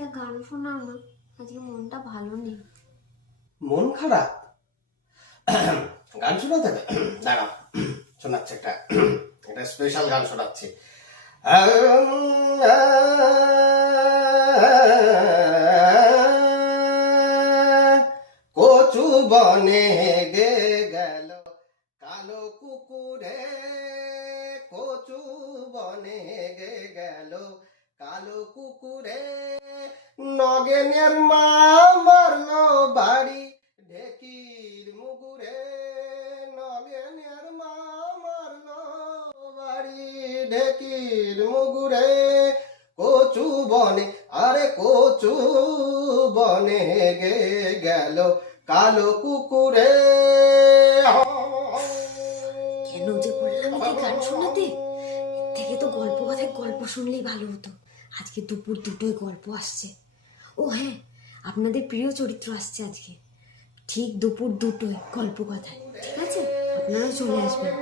একটা গান শোনাও না, আজকে মনটা ভালো নেই। মন খারাপ? গান শোনাতে হবে? দাঁড়াও, শোনাচ্ছি একটা একটা স্পেশাল গান শোনাচ্ছি। কচু বনে গে গেল কালো কুকুরে, কচু বনে গে গেল কালো কুকুরে, নগেনের মা মারলো বাড়ি ঢেকির মুগুরে, নগেনের মা মারলো বাড়ি ঢেকির মুগুরে, কচু বনে আরে কচু বনে গে গেল কালো কুকুরে। কেন যে বললাম একে গান শোনাতে, এর থেকে তো গল্প কথায় গল্প শুনলেই ভালো হতো। আজকে দুপুর দুটোয় গল্প আসছে। ও হ্যাঁ, আপনাদের প্রিয় চরিত্র আসছে আজকে ঠিক দুপুর দুটোয় গল্প কথায়। ঠিক আছে, আপনারা চলে আসবেন।